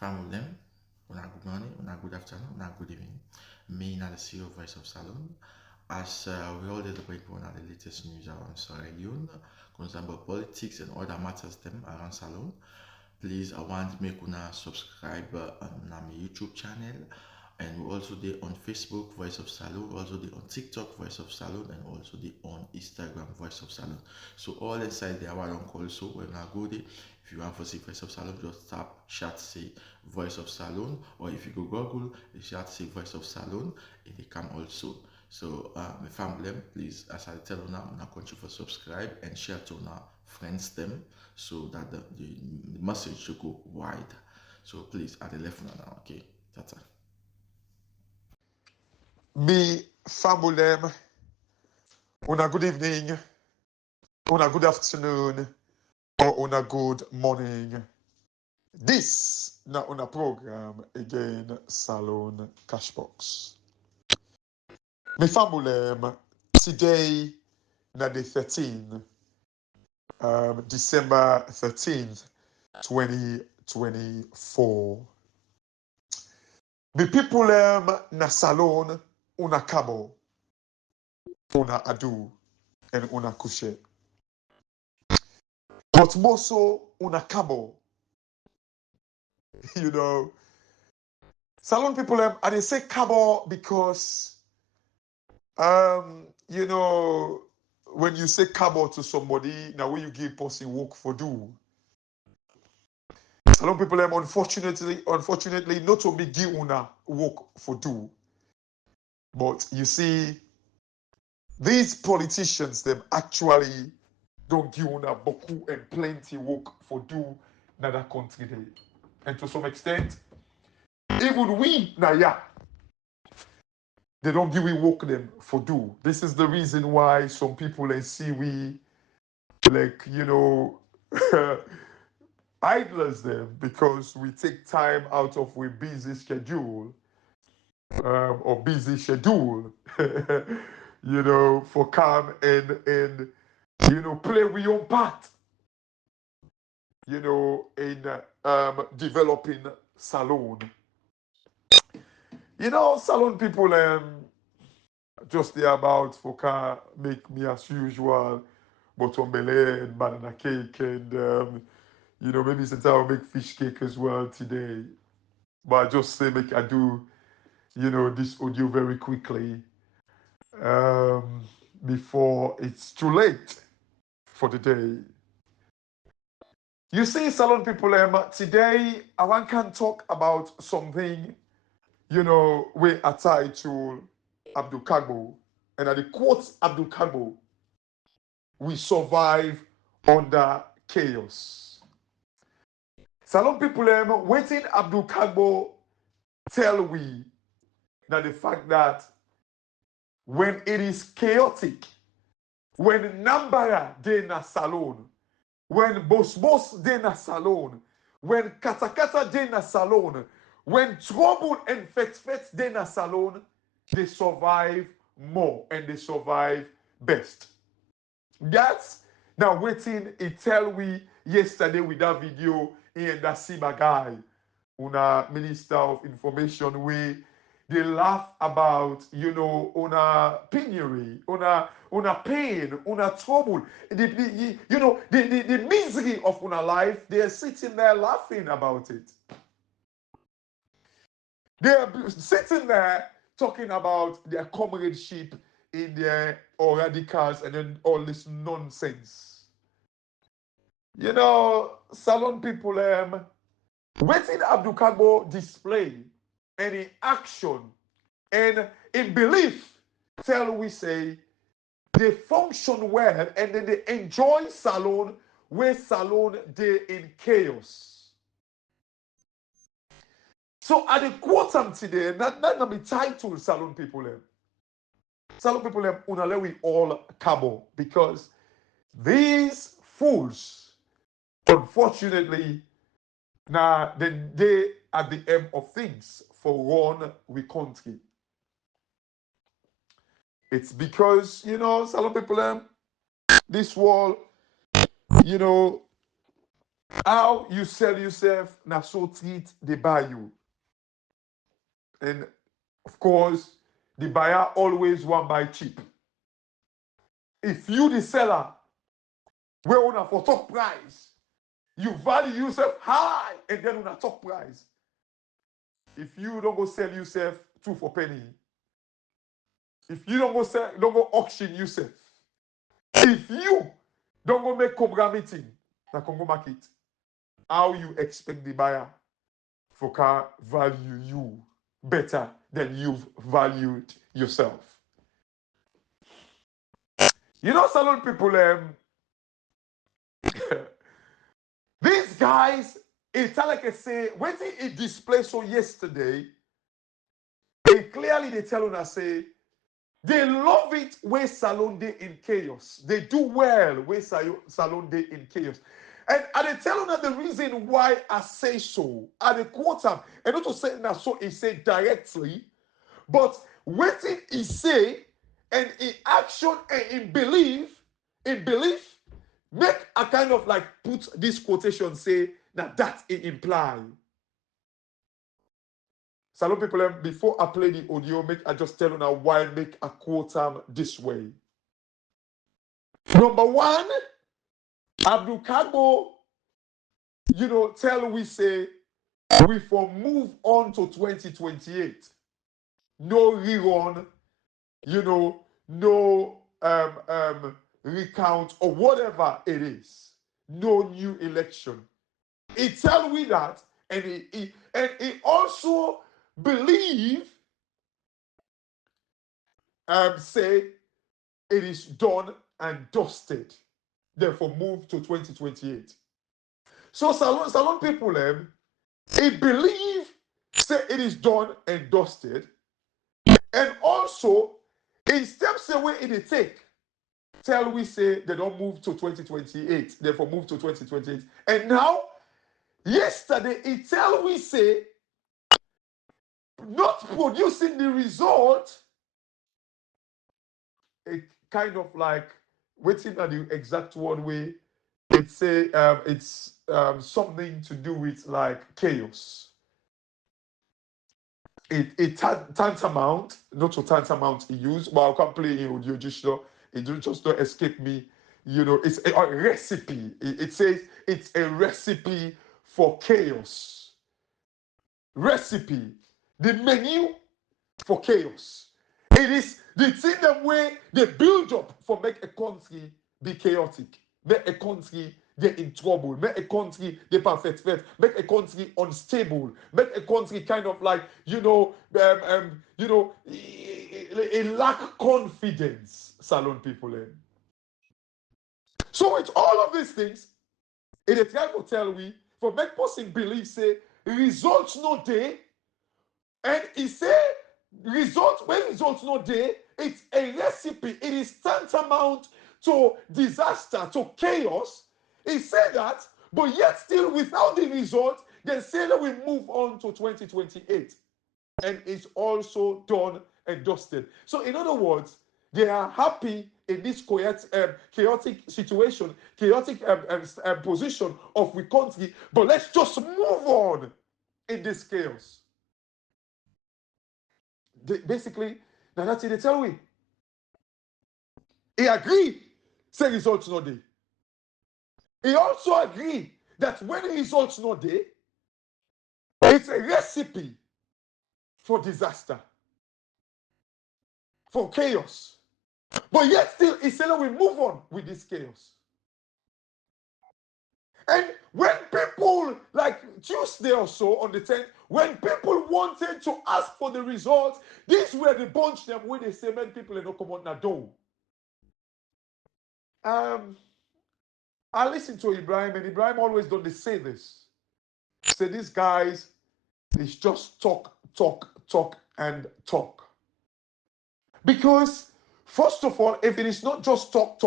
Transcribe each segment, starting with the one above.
Family, una good morning, una good afternoon, una good evening. Me, not the CEO of Voice of Salone. As we all did bring one of the latest news around Sierra Leone, concerned about politics and other matters them around Salone. Please, I want to make una subscribe on my YouTube channel. And we also there on Facebook, Voice of Salone, also there on TikTok, Voice of Salone, and also there on Instagram, Voice of Salone. So all inside there, I want to also when I go there, if you want to see Voice of Salone, just tap chat say Voice of Salone, or if you go Google, you chat say Voice of Salone, and they come also. So my family, please, as I tell you now, I'm not going to subscribe and share to our friends them, so that the message should go wide. So please, at the left now, okay, that's it. Me famulem, una good evening, una good afternoon, or una good morning. This na una program again, Salone CashBox. Me famulem, today na the 13th, December 13th, 2024. Me people na Salone, una Kargbo, una Abdul, and una couche. But more so, una Kargbo. You know, Salone people, and they say Kargbo because, you know, when you say Kargbo to somebody, now when you give person work for do. Salone people, unfortunately, not only give una work for do, but you see, these politicians, them actually don't give una beaucoup and plenty work for do in that country there. And to some extent, even we, now, they don't give we work them for do. This is the reason why some people they see we like, you know, idlers them because we take time out of our busy schedule or busy schedule, you know, for come and you know play we own part, you know, in developing Salone. You know, Salone people just there about for car make me as usual bottom belly and banana cake and you know maybe since I'll make fish cake as well today. But I just say make I do, you know, this audio very quickly before it's too late for the day. You see, Salone people, today I want can talk about something, you know, we are tied to Abdul Kargbo. And at the quote Abdul Kargbo, we survive under chaos. Salone people, waiting Abdul Kargbo tell we that the fact that when it is chaotic, when Nambara de na Salone, when Boss de na Salone, when Katakata de na Salone, when trouble and fet de na Salone, they survive more and they survive best. That's now waiting it tell we yesterday with that video in that Siba guy, una Minister of Information, we they laugh about, you know, una penury, una pain, una trouble, you know, the misery of una life. They're sitting there laughing about it. They're sitting there talking about their comradeship in their or radicals and then all this nonsense. You know, Salone people, waiting Abdul Kargbo display any action and in belief, tell we say they function well and then they enjoy Salone where Salone they in chaos. So at the quote today, not be title Salone people. Salone people unale we all Kargbo because these fools, unfortunately, now then they at the end of things for run we country. It's because, you know, Salone people, this world, you know, How you sell yourself, na so treat they buy you. And of course, the buyer always want buy cheap. If you the seller, we una for top price, you value yourself high and then una top price. If you don't go sell yourself two for penny, if you don't go auction yourself, if you don't go make Cobra meeting na Congo market, how you expect the buyer for car value you better than you've valued yourself? You know, Salone people, these guys, it's like I say, when it displayed so yesterday, and clearly they tell us say they love it where Salone day in chaos. They do well where Salone day in chaos. And I tell you the reason why I say so. I quote him, and not to say that so he said directly, but what he say and in action and in belief, make a kind of like put this quotation say that it imply. Salone people, before I play the audio, I just tell you now why make a quote this way. Number one, Abdul Kargbo, tell we say we for move on to 2028. No rerun, no recount or whatever it is. No new election. He tell we that, and he also believe, say it is done and dusted. Therefore, move to 2028. So Salone people, he believe, say it is done and dusted, and also in steps away in the take, tell we say they don't move to 2028, therefore move to 2028. And now, yesterday, he tell we say not producing the result, it kind of like waiting at the exact one way. It say it's something to do with like chaos. It tantamount, not to tantamount he used, but I can't play in audio just it just don't escape me. It's a recipe. It says it's a recipe for chaos. Recipe, the menu for chaos. It is the thing that way they build up for make a country be chaotic, make a country get in trouble, make a country they perfect, make a country unstable, make a country kind of like it lack confidence. Salone people. So with all of these things, it is trying to tell we for make person believe say results no day, and he say results not there, it's a recipe. It is tantamount to disaster, to chaos. He said that, but yet still without the result, they say that we move on to 2028. And it's also done and dusted. So in other words, they are happy in this chaotic situation, chaotic position of the country, but let's just move on in this chaos. Basically, now that's it they tell we. He agreed, say results not there. He also agreed that when results not there, it's a recipe for disaster, for chaos. But yet still, he said that we move on with this chaos. And when people, like Tuesday or so on the 10th, when people wanted to ask for the results, these were the bunch them when they say, man, people are not come out na door. I listen to Ibrahim, and Ibrahim always don't they say this. Say these guys, it's just talk, and talk. Because first of all, if it is not just talk,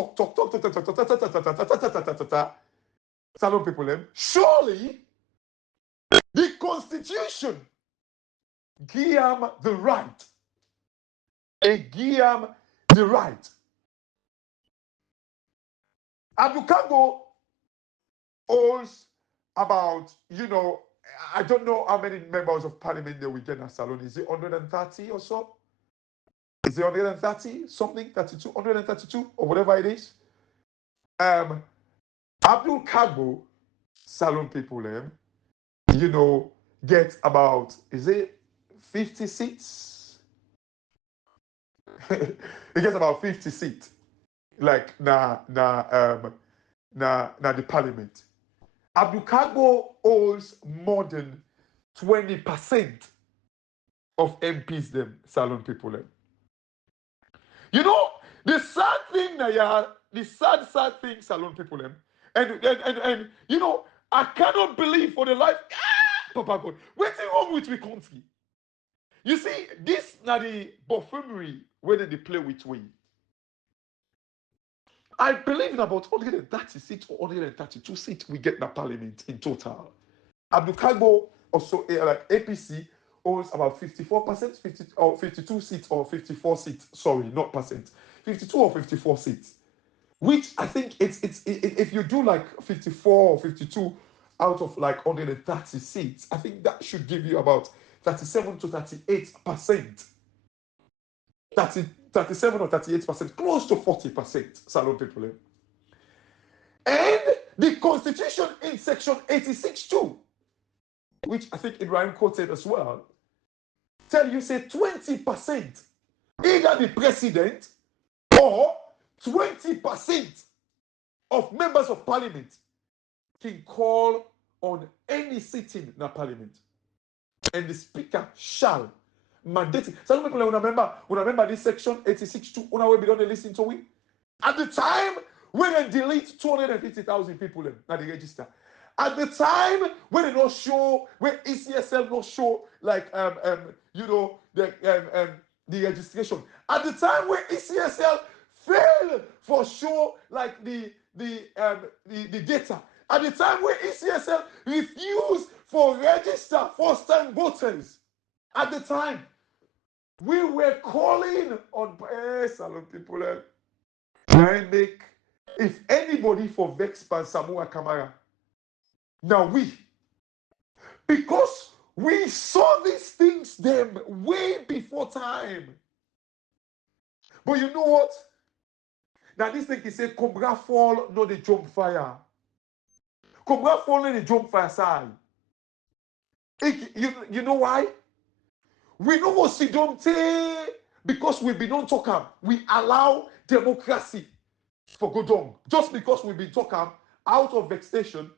Salone people, surely the Constitution give him the right. It give him the right. Abdul Kargbo holds about, I don't know how many members of parliament they will get in Salone. Is it 130 or so? Is it 130 something, 32, 132 or whatever it is? Abdul Kargbo, Salone people, get about, is it 50 seats? It gets about 50 seats. Like the parliament. Abdul Kargbo holds more than 20% of MPs them, Salone people. The sad thing, the sad thing, Salone people, and I cannot believe for the life, Papa God, what's wrong with we country? You see, this now the buffoonery where they play with we. I believe in about 136 or 132 seats we get in the parliament in total. Abdul Kargbo also, like APC, owns about 54%, 50 or 52 seats or 54 seats. Sorry, not percent. 52 or 54 seats. Which I think if you do like 54 or 52 out of like 130 seats, I think that should give you about 37 to 38%. 37 or 38%, close to 40%, Salone people. And the constitution in section 86.2, which I think Ibrahim quoted as well, tell you say 20%, either the president or 20% of members of parliament can call on any sitting in the parliament. And the speaker shall mandate it. Some people remember this section 86.2, when we don't listen to it. At the time when they delete 250,000 people in the register. At the time when they don't show, when ECSL don't show like the registration. At the time when ECSL fail for show like the data. At the time when ECSL refused for register first-time voters. At the time, we were calling on Salone people. Make if anybody for vex by Samura Kamara. Now because we saw these things them way before time. But you know what? Now this thing is say Kamara fall, no the jump fire. Kamara fall, no the jump fire side. You know why? We know what Sidonte because we be don't talk. We allow democracy for go down. Just because we be talking out of vexation,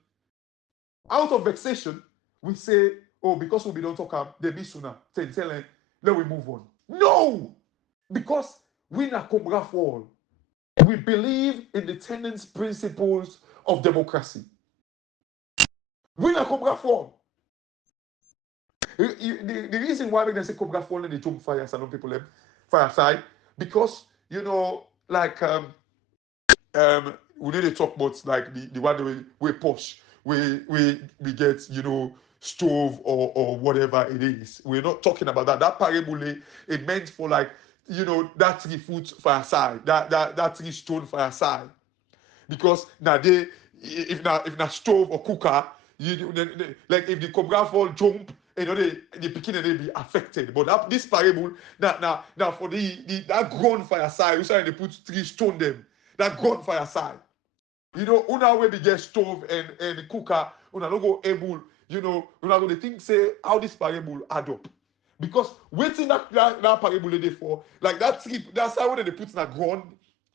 we say, oh, because we be don't talk, they be sooner. Let we move on. No! Because we na Komra fall. We believe in the tenets principles of democracy. We na Komra fall. The reason why they say Cobra fall in the jump fire, some people have fireside, because like we need to talk about like the one we push, we get stove or whatever it is. We're not talking about that. That parable it meant for like that 3 foot fireside, that 3 stone fireside, because now they if na stove or cooker. Like if the Cobra fall jump, the beginning they be affected. But this parable, now for that ground fireside, we say they put 3 stone them. That ground fireside. Una way be get stove and cooker, una no go able, una go the think say how this parable add up. Because waiting that parable they for, like that's how they put in the ground,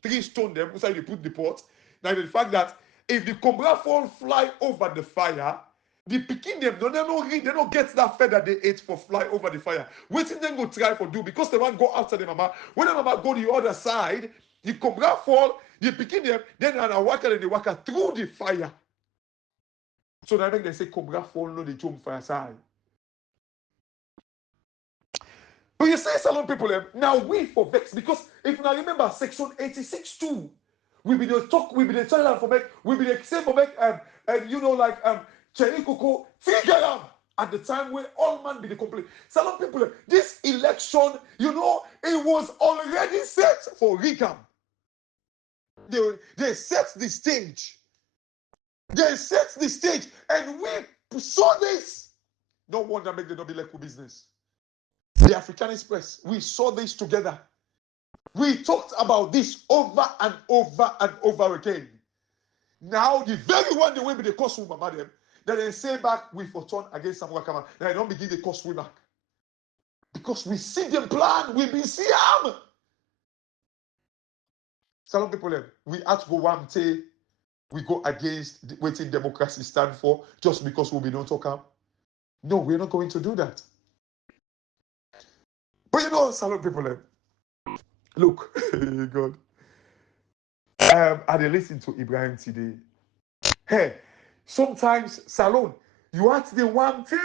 3 stone them, inside they put the pot. Now the fact that if the Cobra fall fly over the fire, the picking them, they don't get that feather they ate for fly over the fire. Waiting them go try for do because they want go after the mama. When the mama go the other side, the Cobra fall, the picking them, then they walk through the fire. So that make they say Cobra fall no the jump fire side. But you say Salone people, now we for vex because if you remember section 86.2, we be the talk, we be the channel for make, we be the same for make, Cherry Coco, figure at the time when all man be the complaint. Salone people, this election, it was already set for recap. They set the stage. They set the stage, and we saw this. No wonder make the Nobileku business. The African Express, we saw this together. We talked about this over and over and over again. Now, the very one the way with the cost woman, madam, that they say back we for turn against Samura Kamara, that they don't begin the cost women. Because we see the plan, we be see them. Salone people, we have to go one day, we go against what democracy stand for just because we don't talk up. No, we're not going to do that. But you know, Salone people, look, God. I did listen to Ibrahim today. Hey, sometimes, Salone, you ask the one thing,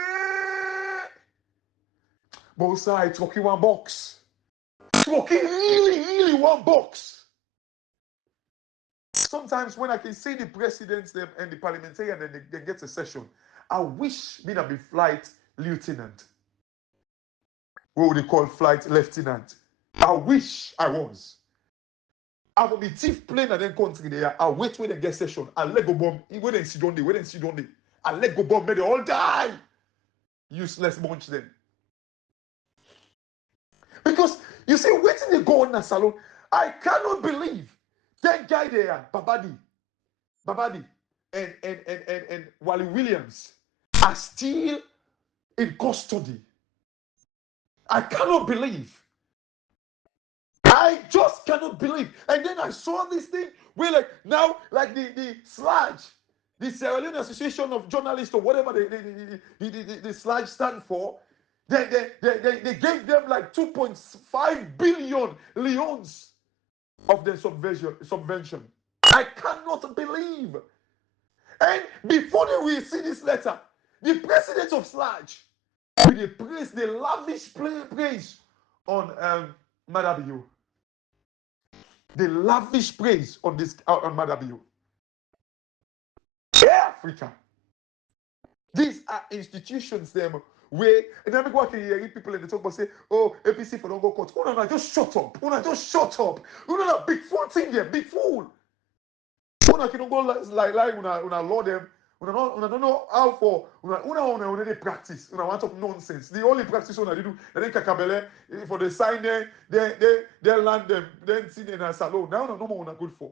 but say talking one box. Talking really one box. Sometimes when I can see the presidents them and the parliamentarian and they get a session, I wish me to be flight lieutenant. What would they call flight lieutenant? I wish I was. I will be thief plane and then country there. I wait when they get session. I let go bomb. When they see don't they? I let go bomb. May they all die. Useless bunch then. Because you see, waiting they go on the salon. I cannot believe that guy there, Babadi, and Wally Williams are still in custody. I cannot believe. I just cannot believe. And then I saw this thing where like the Sludge, the Sierra Leone Association of Journalists or whatever the Sludge stand for, they gave them like 2.5 billion leons of their subvention. I cannot believe. And before they will see this letter, the president of Sludge, they lavish praise on Madabio. They lavish praise on this on Madabio. Yeah, Africa. These are institutions them where and then I can hear people in the talk about say, oh, APC for don't go court. Oh no, just shut up. Oh no, just shut up. Oh no, big fool thing there, big fool. Oh no, can go like una law them. Una don't know how for una they practice. Una want of nonsense. The only practice una they do, and then kakabele for the sign there, they land them, then see in a salon. Now no more una good for.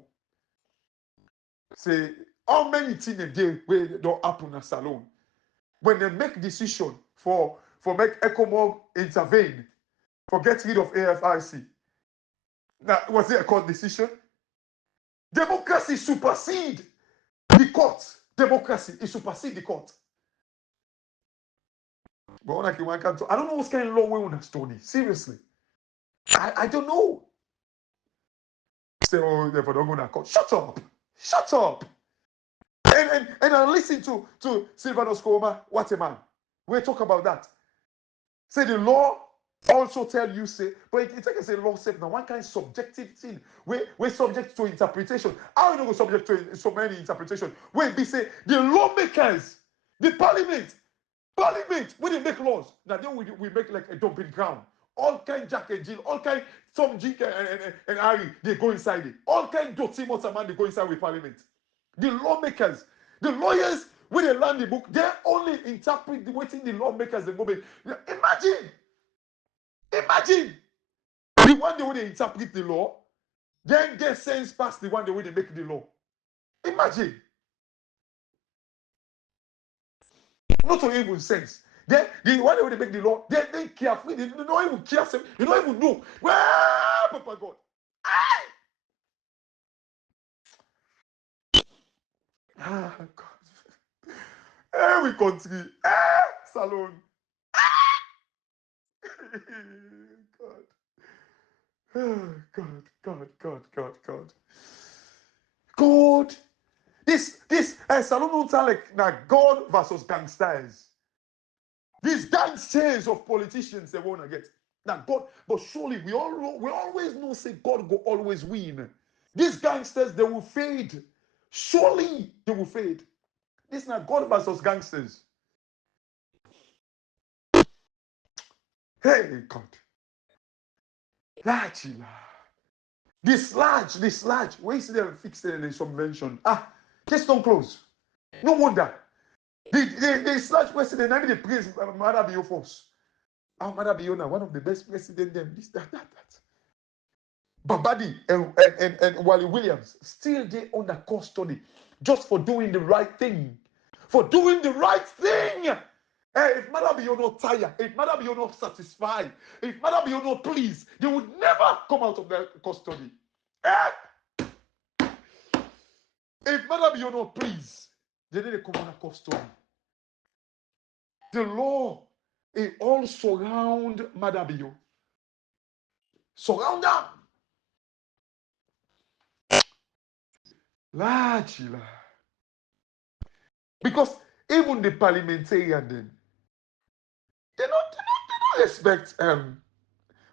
Say how many things a day where don't happen in a salon. When they make decision for make ECOMOG intervene, for get rid of AFIC. Now, was it a court decision? Democracy supersede the court. Democracy is supersede the court. But I don't know what kind of law we want to study. Seriously. I don't know. Say, oh, therefore don't go to court. Shut up. Shut up. And I listen to Silvanus Koma, what a man. We talk about that. Say the law also tell you, say, but it's like I say law said now one kind of subjective thing. We're subject to interpretation. How you know go subject to so many interpretation? When we say the lawmakers, the parliament, when they make laws, now then we make like a dumping ground. All kind Jack and Jill, all kind some G and Harry, they go inside it. All kind Dotty Motaman, they go inside with parliament. The lawmakers, the lawyers, when they learn the book, they only interpret waiting the lawmakers the moment. Imagine the one the way they interpret the law, then get sense past the one the way they make the law. Imagine. Not to even sense. Then the one the way they make the law, they carefully, they don't even care, they don't even know. Well, Papa God. Ah, God. Every country. Salone. God. God. This Salone don't sound like now God versus gangsters. These gangsters of politicians they wanna get. Now God, but surely we always know say God will always win. These gangsters they will fade. Surely they will fade. This is not God versus gangsters. Hey God. Lachila. This large. Where is there fixed in the subvention? Case don't close. No wonder. They slash president, and they praise Mother Bio force. Our Mother Bio now, one of the best presidents, them, this, that. Babadi and Wally Williams still there under custody just for doing the right thing. For doing the right thing. If Mother Bio not tired, if Mother Bio not satisfied, if Mother Bio not pleased, they would never come out of their custody. If Mother Bio not pleased, they need to come out of custody. The law, it all surround Madabio. Surround them. Largely. Because even the parliamentarian then, they don't respect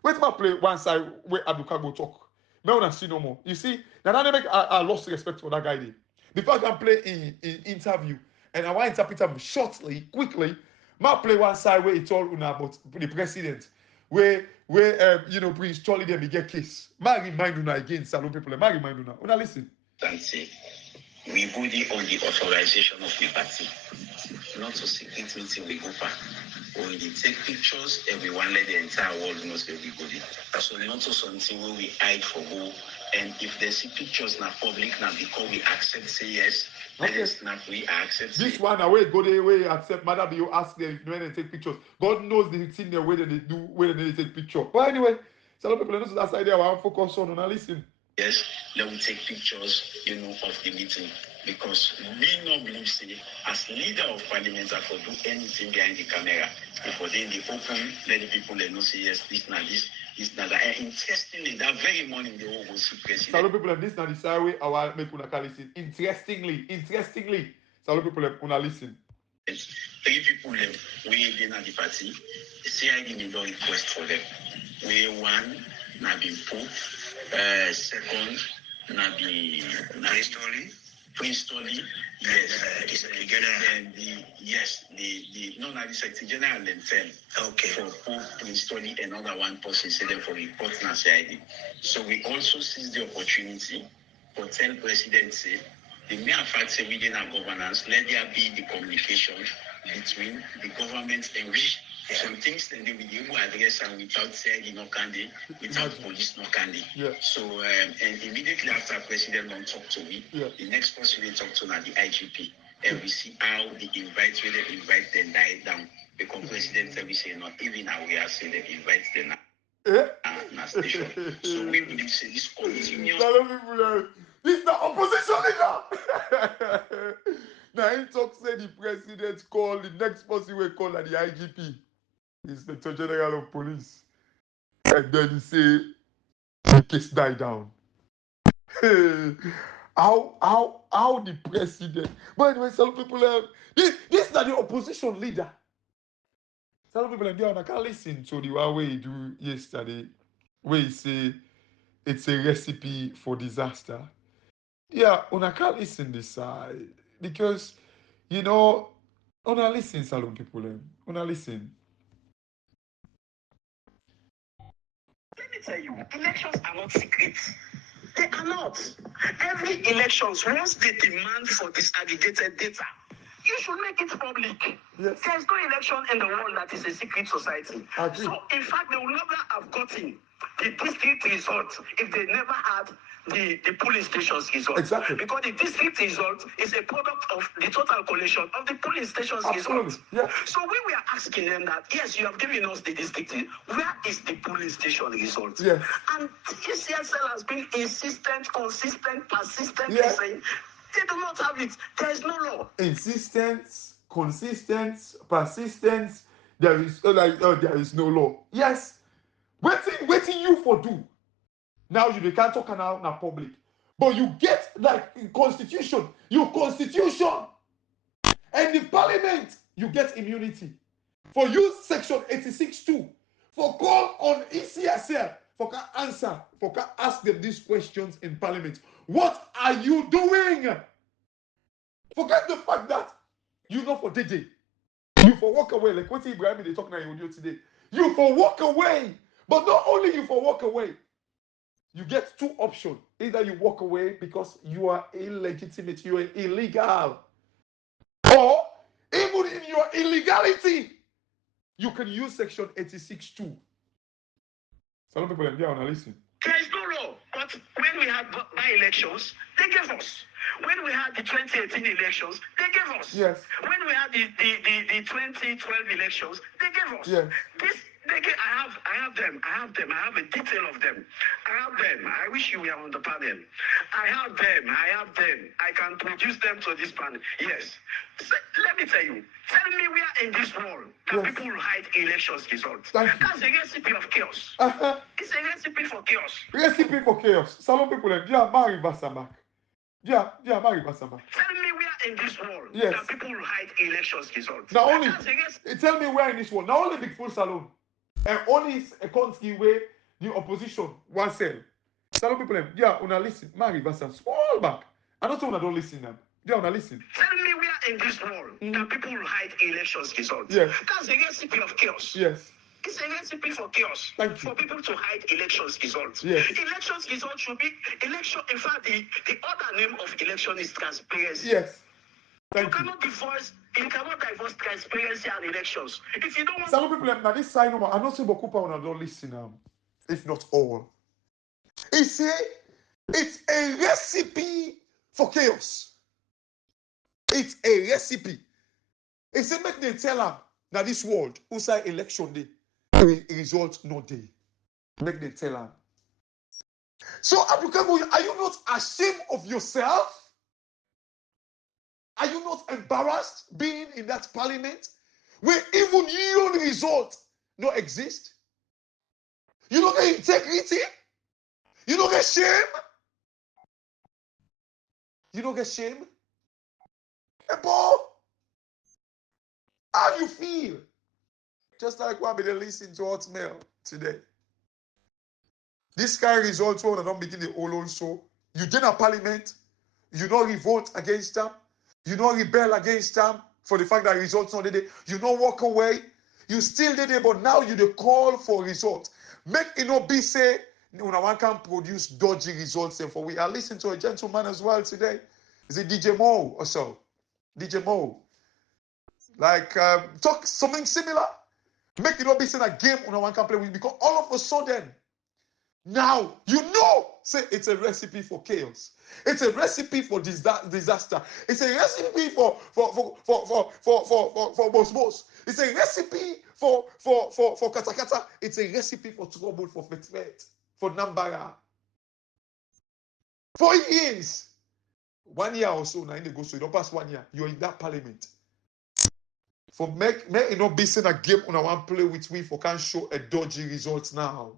wait my play one side where Abdul Kargbo talk. Me wanna see no more. You see, now I make I lost respect for that guy there. Before I can play in interview and I want to interpret him shortly, quickly, my play one side where it's all about the president. Where Prince Charlie them get case. My remind you again, Salone people. My remind you now. Listen. We go there on the authorization of the party. Not a secret meeting we go for. When they take pictures, everyone let the entire world knows where we go there. So not something where we hide for go. And if they see pictures now public now because we accept say yes, okay. Let us snap we accept. This say, one away go the way accept Madam you ask them when they take pictures. God knows the thing the way that they do when they take picture. But anyway, some people know that's idea I want to focus on listen. Yes, let me take pictures, of the meeting because we not believe say as leader of parliament I could do anything behind the camera. Before then they open, let the people know say yes, this now this now that. And interestingly, that very morning they all go see president. Some people this now the way I want make una listen. Interestingly, some people una listen. Three people left. We been at the party. CID made no request for them. We one now been put. Second, Nabi Prince Tolly, yes, the Secretary General, the Secretary General then 10. Okay. For Pope Prince Tolly, another one person said them for report na CID. So we also seize the opportunity for tell President say the mere fact say within our governance, let there be the communication between the government and we. Some things then they will be able to address and without saying no candy, without police no candy. Yeah. So and immediately after President don't talk to me, the next person we talk to now the IGP. And we see how the invite where they invite them die down. Because President we say not even aware say they invite them na station. So we believe say this continuous. This is the opposition leader. Now he talk say the president call the next person will call the IGP. Inspector General of Police. And then he say the case died down. How the president? But anyway, some people this is not the opposition leader. Some people I can't listen to the one way he do yesterday, where he say it's a recipe for disaster. Yeah, I can't listen this side because una listen, Salone people. Una listen. Let me tell you, elections are not secret. They are not. Every elections, once they demand for disaggregated data, you should make it public. Yes. There's no election in the world that is a secret society. So, in fact, they would never have gotten the district result if they never had the polling stations result. Exactly. Because the district result is a product of the total collation of the polling stations result. Yeah. So we were asking them that, yes, you have given us the district. Where is the polling station result? Yes. And ECSL has been insistent, consistent, persistent Yeah. in saying they do not have it. There is no law. Insistence, consistence, persistence. There is there is no law. Yes. Waiting you for do. Now you can't talk now public. But you get like constitution. And the parliament, you get immunity. For use section 86(2). For call on ECSL. For can answer. For can ask them these questions in parliament. What are you doing? Forget the fact that you know for DJ. You for walk away. Like what Ibrahim they talk now in audio today. You for walk away. But not only you for walk away. You get two options. Either you walk away because you are illegitimate, you are illegal. your illegality, you can use section 86(2). Some people are there, listen. There is no law, but when we had by-elections, they gave us. When we had the 2018 elections, they gave us. Yes. When we had the 2012 elections, they gave us. Yes. This I have them. I have a detail of them. I have them. I wish you were on the panel. I have them. I can produce them to this panel. Yes. So, let me tell you. Tell me where in this world that people will hide elections results. Thank you. That's a recipe of chaos. It's a recipe for chaos. Recipe for chaos. Salon people, Mary Bassamak. Mary Bassamak. Tell me where in this world Yes. that people will hide elections results. Now only, That's a recipe. tell me where in this world. Now only big full salon. And only a country where the opposition one sell. Salon people, una listen. Mary Bassamak. Small back. I don't want to don't listen them. Una listen. Tell me where in this world that people will hide elections results. Yes. That's a recipe of chaos. Yes. It's a recipe for chaos. Thank you. For people to hide elections results. Yes. Elections results should be election. In fact, the other name of election is transparency. Yes. You cannot divorce transparency and elections. If you don't want Some people now this sign over. I know say beaucoup pa don't listen if not all. He say it's a recipe for chaos. It's a recipe. He say make them tell him that this world who say election day result no day. Make them tell him. So Abdul Kargbo, are you not ashamed of yourself? Are you not embarrassed being in that parliament where even your result don't exist? You don't get integrity? You don't get shame? You don't get shame? Hey, boy, how you feel? Just like what we listen to Hotmail today. This guy results when I don't begin the whole also. You get a parliament, you don't revolt against them, you don't rebel against them for the fact that results not there. You don't walk away. You still did it, but now you the call for results. Make it not be say one can produce dodgy results. And for we are listening to a gentleman as well today. Is it DJ Mo or so? DJ Mo. Like talk something similar. Make it not be saying a game one can play with because all of a sudden now you know say it's a recipe for chaos. It's a recipe for disaster. It's a recipe for boss. It's a recipe for kata. It's a recipe for trouble, for fet, for Nambara. For years. 1 year or so now in the go, so you don't pass 1 year. You're in that parliament. For make it not be saying a game on one play with we for can show a dodgy result now.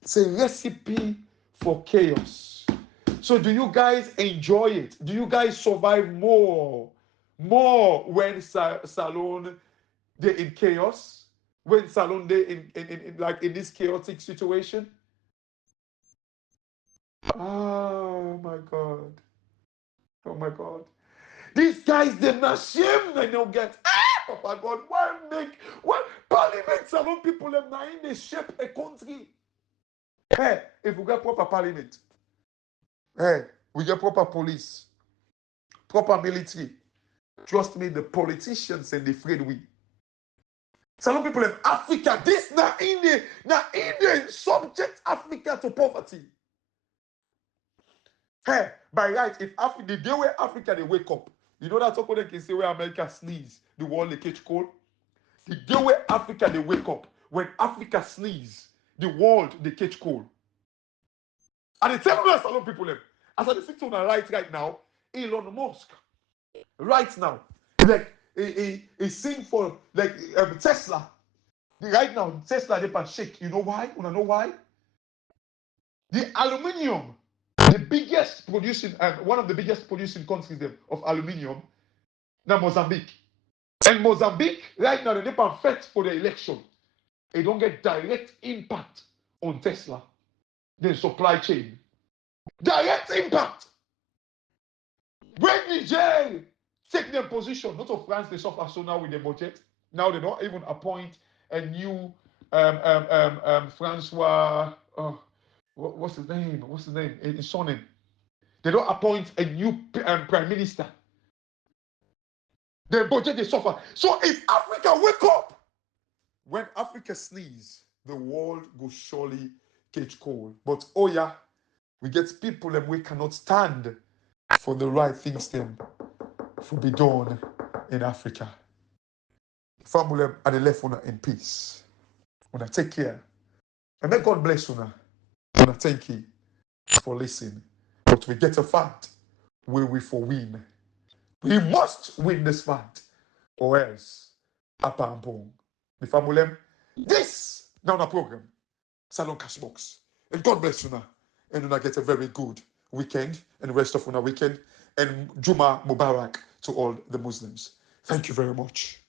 It's a recipe for chaos. So do you guys enjoy it? Do you guys survive more when Salone they in chaos? When Salone they in like in this chaotic situation? Oh my God. Oh my God. These guys they're not ashamed they don't get Papa God, why parliament Salone people them now in they shape a country. Hey, if we get proper parliament, hey, we get proper police, proper military. Trust me, the politicians and the afraid we. Some people in Africa, this now in the subject Africa to poverty. Hey, by right, if the day where Africa they wake up, you know that talk they can say where America sneeze, the world they catch cold. The day where Africa they wake up, when Africa sneeze, the world they catch cold. And the tell us a lot of people them. As I sit on the right now, Elon Musk, right now, like he sing for like Tesla. Right now, Tesla they can shake. You know why? You know why? The aluminium, the biggest producing one of the biggest producing countries of aluminium, now Mozambique. And Mozambique, right now, they can fight for the election. They don't get direct impact on Tesla, the supply chain. Direct impact. When Niger take their position, not of France, they suffer so now with the budget. Now they don't even appoint a new Francois. What's his name? What's his name? His son name. They don't appoint a new prime minister. The budget they suffer. So if Africa wake up, when Africa sneeze, the world will surely catch cold. But oh yeah, we get people and we cannot stand for the right things them for be done in Africa. Family and the left una in peace. Una take care. And may God bless una. Una thank you for listening. But we get a fight where we for win. We must win this fight, or else apampong. The family, this now na program. Salone CashBox. And God bless you now. And you get a very good weekend and the rest of una weekend. And Juma Mubarak to all the Muslims. Thank you very much.